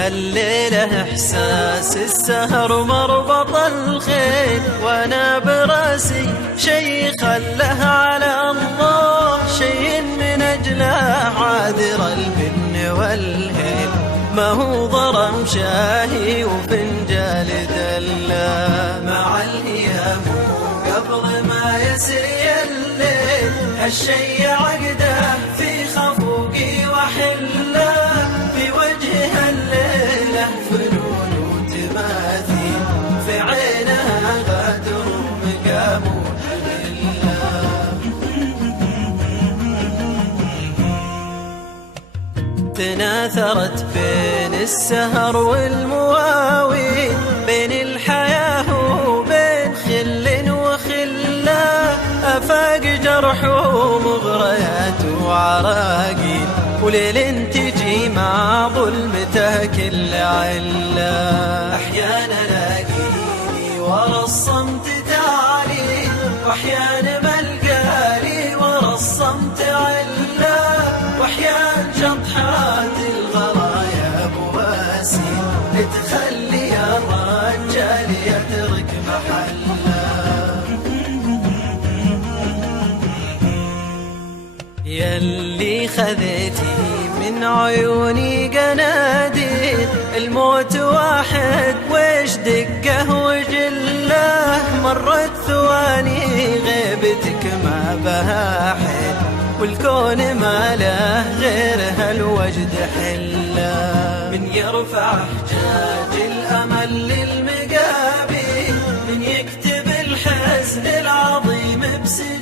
هالليلة إحساس السهر مربط الخيل، وأنا براسي شي خله على الله، شي من أجله عاذر البن والهيل، ما هو ضرم شاهي وفنجال دلا، مع الهيام قبل ما يسري الليل، هالشي عقده في خفوقي وحله، في وجهها الليلة فنون وتماثيل، في عينها غدر ومقام وحلة، تناثرت بين السهر والمواويل، بين الحياة وبين خل وخلة، أفاق جرح ومغريات وعراقيل، وليل تجي مع ظلمته كل علة، أحيانا الاقيني ورا الصمت تعالي، واحيانا ملقالي ورا الصمت علة، واحيان شطحات الغرايا بواسي، تخلي الرجال يترك محله، يلي خذيتي من عيوني قناديل، الموت واحد وش دقه وجله، مرت ثواني غيبتك ما بها حل، والكون ما له غير هالوجد حله، من يرفع حجاج الأمل للمقابل، من يكتب الحزن العظيم بسجل،